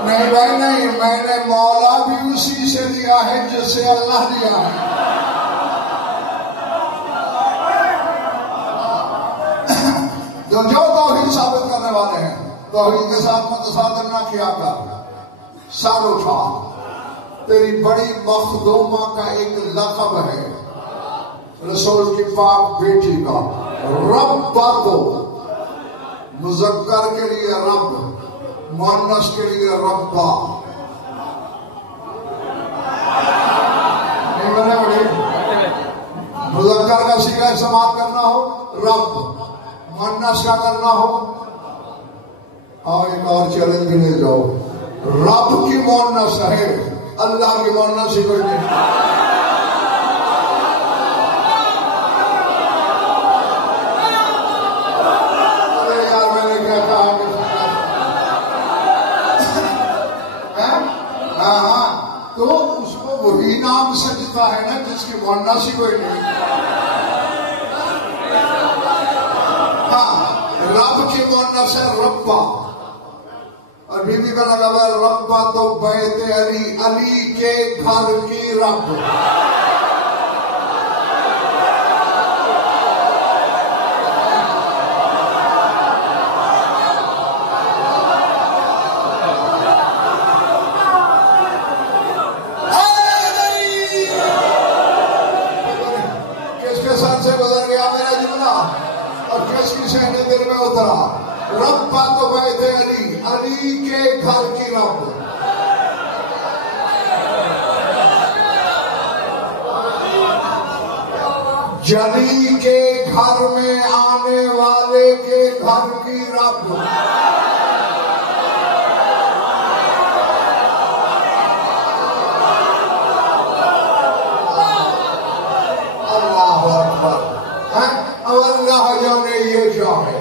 نہیں بھائی نہیں، میں نے مولا بھی اسی سے لیا ہے جس سے اللہ لیا ہے۔ جو توحید ثابت کرنے والے ہیں، توحید کے ساتھ متصادم نہ کیا کر، سر اٹھا، تیری بڑی مخدومہ کا ایک لقب ہے رسول کی پاک بیٹی کا، رب کو، مذکر کے لیے رب، مؤنث کے لیے ربا۔ نہیں بنے بڑی مذکر کا صیغہ استعمال کرنا ہو رب، مؤنث کا کرنا ہو، ایک اور چیلنج بھی لے جاؤ، رب کی مؤنث ہے، اللہ کی مؤنث ہی کوئی نہیں۔ ارے یار میں نے کیا کہا کہ ہاں تو اس کو وہی نام سجتا ہے نا جس کی مؤنث ہی کوئی نہیں۔ رب کی مؤنث ہے ربا، اور بی بی کا لگا ہے ربا تو بیت علی، علی کے گھر کی رب۔ کس کے ساتھ سے گزر گیا میرا جملہ اور کس کی سہنے دل میں اترا؟ رب تو بیت علی، علی کے گھر کی رب۔ جلی کے گھر میں آنے والے کے گھر کی رب۔ اللہ اکبر۔ اللہ جانے یہ چاہے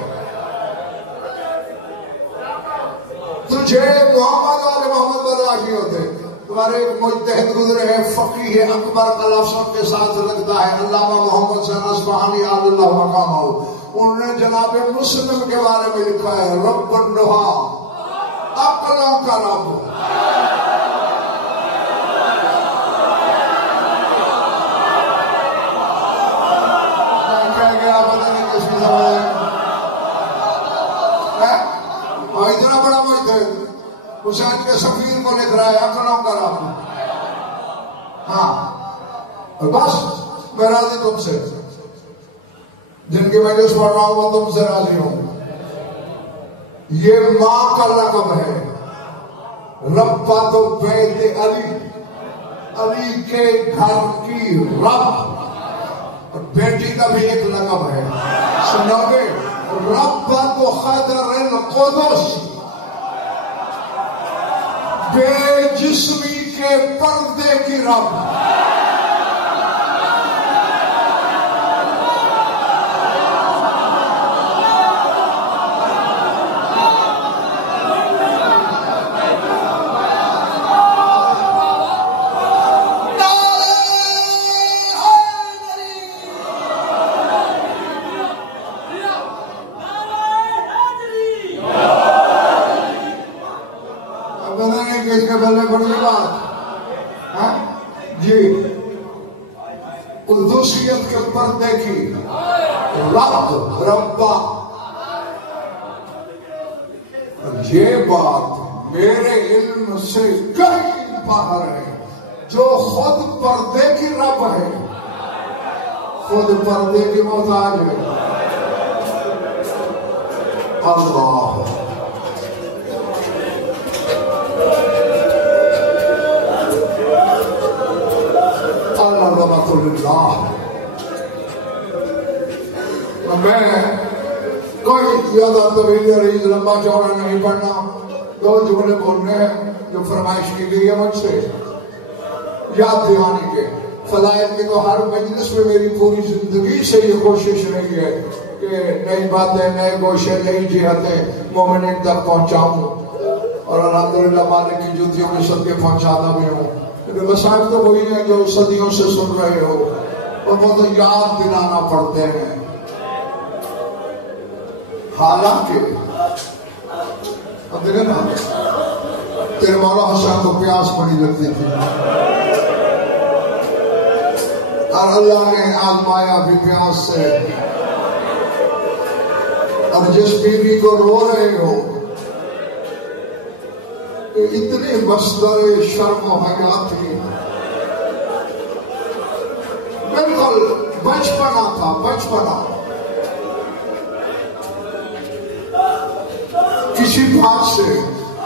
تجھے محمد اور محمد برداشی ہوتے، تمہارے ایک مجتہد گزرے ہیں فقیہ اکبر کا لفظ ان کے ساتھ لگتا ہے، علامہ محمد حسین اصفہانی علی اللہ مقامہ، انہوں نے جناب مسلم کے بارے میں لکھا ہے رب النہا، عقلوں کا رب۔ میں کہہ گیا پتہ نہیں کس کی سوال ہے، اور اتنا بڑا مجتہد حسین کے سفیر کو لکھ رہا ہے عقلوں کا رب۔ ہاں اور بس میں راضی تم سے، جن کی مجلس پڑھ رہا ہوں وہ تم سے راضی ہوں۔ یہ ماں کا لقب ہے، ربا تو بیت علی، علی کے گھر کی رب، اور بیٹی کا بھی ایک لقب ہے، سنو گے؟ ربا تو خیدر القدس، بے جسمی کے پردے کی رب۔ جی قدوسیت کے پردے کی رب، ربا۔ یہ بات میرے علم سے کہیں باہر ہے، جو خود پردے کی رب ہے، خود پردے کی محتاج ہے۔ اللہ العظمۃ للہ. میں کوئی زیادہ طویل عریض لمبا چوڑا نہیں پڑھنا، 2 جملے بولنے ہیں جو فرمائش کی گئی ہے مجھ سے یاد دلانے کے. فضائل کی تو ہر مجلس میں میری پوری زندگی سے یہ کوشش رہی ہے کہ نئی باتیں، نئے گوشے، نئی جہتیں مومنین تک پہنچاؤں، اور الحمدللہ مالک کی جوتیوں میں صدقے پہنچانا بھی ہوں. لیکن مسائل تو وہی ہیں جو صدیوں سے سن رہے ہو، اور وہ تو یاد دلانا پڑتے ہیں. حالانکہ اب دیکھیں نا، تیرے مولا حسین کو پیاس بڑی لگتی تھی، اور اللہ نے آزمایا بھی پیاس سے. اور جس بیوی کو رو رہے ہو، اتنے مصدر شرم و حیا تھی، بالکل بچپنا تھا، بچپنا. کسی بات سے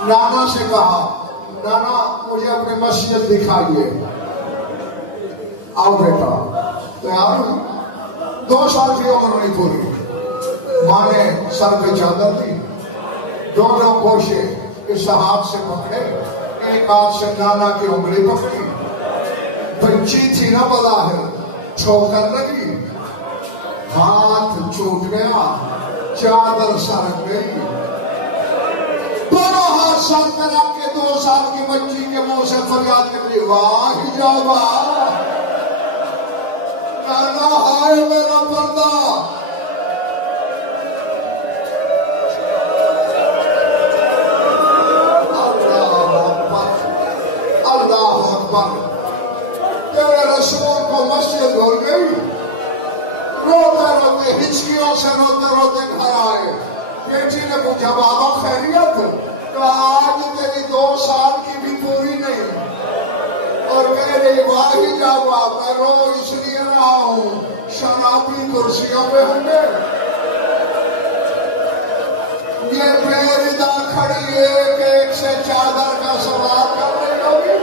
نانا سے کہا، نانا مجھے اپنی مسجد دکھائیے. آؤ بیٹا. تو یار 2 سال کی عمر نہیں پوری، ماں نے سر پہ چادر دی، دونوں گوشے اس ہاتھ سے پکڑے، ایک ہاتھ سے نانا کی انگلی پکڑی. بچی تھی نا بظاہر، چھوکر لگی، ہاتھ چھوٹ گیا، چادر سرک گئی. دونوں ہاتھ سر پہ رکھ کے 2 سال کی بچی کے منہ سے فریاد کر دی، واہ حجابہ، کہنا ہائے میرا پردہ. تیرے رسول کو مسجد بھول گئی، روتے روتے ہچکیوں سے روتے روتے گھر آئے. بیٹی نے پوچھا بابا خیریت؟ کہا آج تیری 2 سال کی بھی پوری نہیں. اور کہہ رہی واہی جاوا، میں رو اس لیے رہا ہوں شرابی کرسیوں پہ ہوں گے، یہ بیردہ کھڑی ایک ایک سے چادر کا سوال کر رہی ہوگی.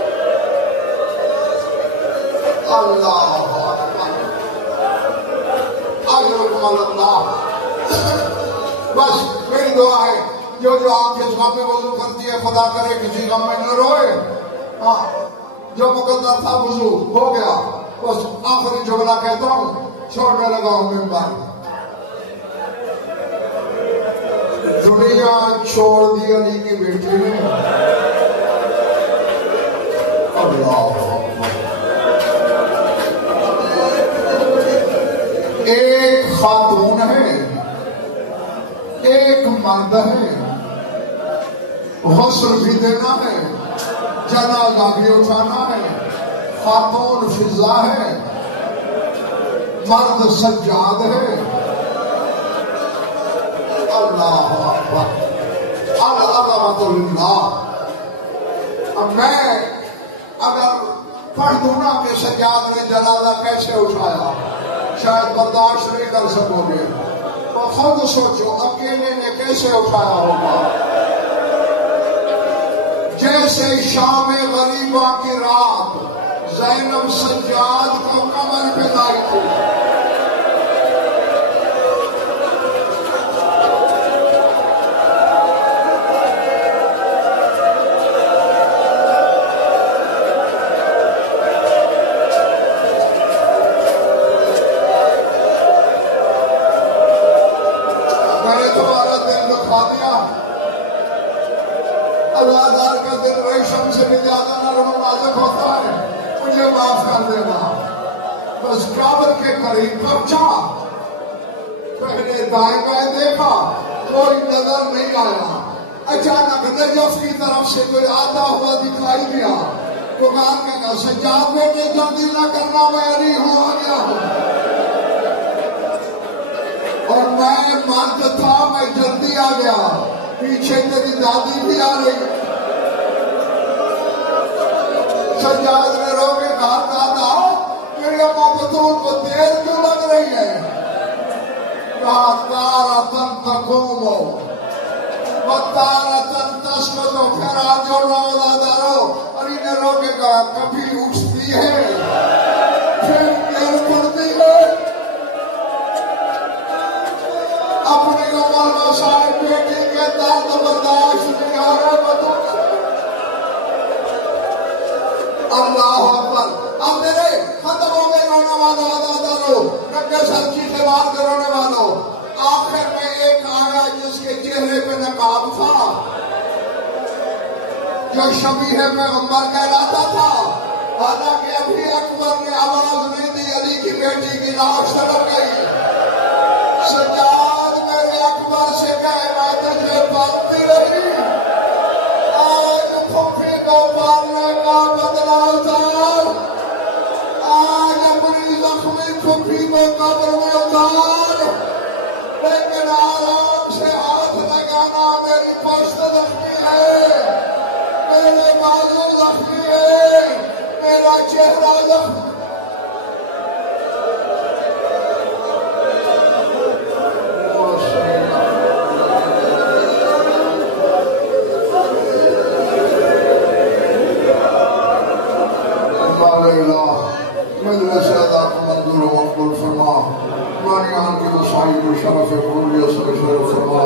اللہ اللہ. بس میری دعا ہے جو آنکھیں جھپا پہ وضو کرتی ہے، خدا کرے کسی غم میں نہ روئے. ہاں جو مقدر تھا وضو ہو گیا. بس آخری جملہ کہتا ہوں، چھوڑنے لگا ہوں منبر. دنیا چھوڑ دی علی کی بیٹی نے. اللہ ایک خاتون ہے، ایک مرد ہے، غسل بھی دینا ہے، جنازہ بھی اٹھانا ہے. خاتون فضا ہے، مرد سجاد ہے. اللہ اکبر، العظمۃ للہ. اب میں اگر پڑھ دوں نا کہ سجاد نے جنازہ کیسے اٹھایا، شاید برداشت نہیں کر سکو گے. تو خود سوچو اکیلے نے کیسے اٹھایا ہوگا. جیسے شام غریبہ کی رات زینب سجاد کو کمر پہ لائی تھی. پہنچا، پہلے دائیں بائیں دیکھا، کوئی نظر نہیں آیا. اچانک نجف کی طرف سے کوئی آتا ہوا دکھائی دیا. پکار کے کہا سجاد بیٹے جلدی نہ کرنا، میں علی ہوں، آ گیا ہوں. اور میں مرد تھا، میں جلدی آ گیا. پیچھے تیری دادی بھی آ رہی. سجاد نے رو کے کہا دادا میرے ماں بطول کو دیر کیوں لگ رہی ہے؟ کہا تارتن تقومو وتارتن تسقطو. پھر آج جو رو دادا رو. علی نے رو کے کہا کبھی اٹھتی ہے سب چیخے مار کر رونے والوں، آخر میں ایک آیا جس کے چہرے پہ نقاب تھا، جو شبیہ پیغمبر کہلاتا تھا، حالانکہ ابھی اکبر نے آواز نہیں دی، علی کی بیٹی کی لاش تڑپ گئی۔ سجاد میرے اکبر سے کہے میں تجھے پالتی رہی، آج پھپھی کو پالنے کا بدلہ اتار، آج اپنی زخمی پھپھی کو قبر میں اتار، لیکن آرام سے ہاتھ لگانا، میری پشت زخمی ہے، میرے بازو زخمی ہے، میرا چہرہ زخمی۔ مجلس ادا کو منظور و مقبول فرما، مانعان کی مصائب و شرف قبولیت سے شرف فرما،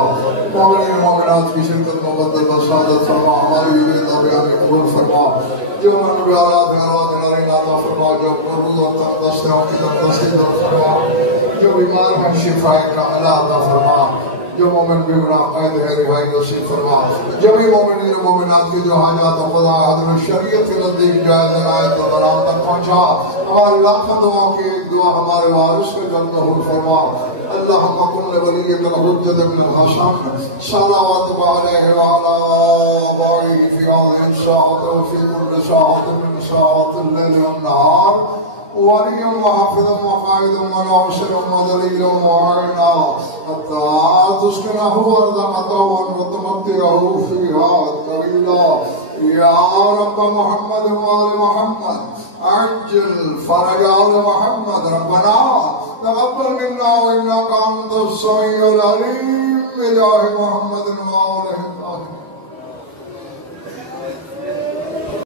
مومنین مومنات کی شرکت مبدل و سعادت فرما، ہماری ویدہ بیانی قبول فرما، جو من بیارات نارین عطا فرما، جو قرود و تقدست ہے ان کی تقدستی در فرما، جو بیمار ہیں شفاء کاملہ عطا فرما، جو مومن بھی گناہ قید ہے رہائی نصیب فرما، جبھی مومنین و مومنات کی جو حاجات و خدا حضر شریعت کے نزدیک جائز آیت و برام تک پہنچا، ہماری لاکھوں دعاوں کی ایک دعا ہمارے وارث کو جنت حل فرما۔ اللہم کن لولیک الحجت ابن الحسن صلوات علیہ وعلا آبائہ فی هذه الساعة وفی كل ساعة من ساعات اللیل والنہار، ولي وحافظ وقائد وناصر ودليل ومعينا حتى تسكنه أرضك طوعا وتمتعه فيها طويلا يا رب محمد وآل محمد عجل فرج آل محمد ربنا تقبل منا وإنك أنت السميع العليم بجاه محمد وآله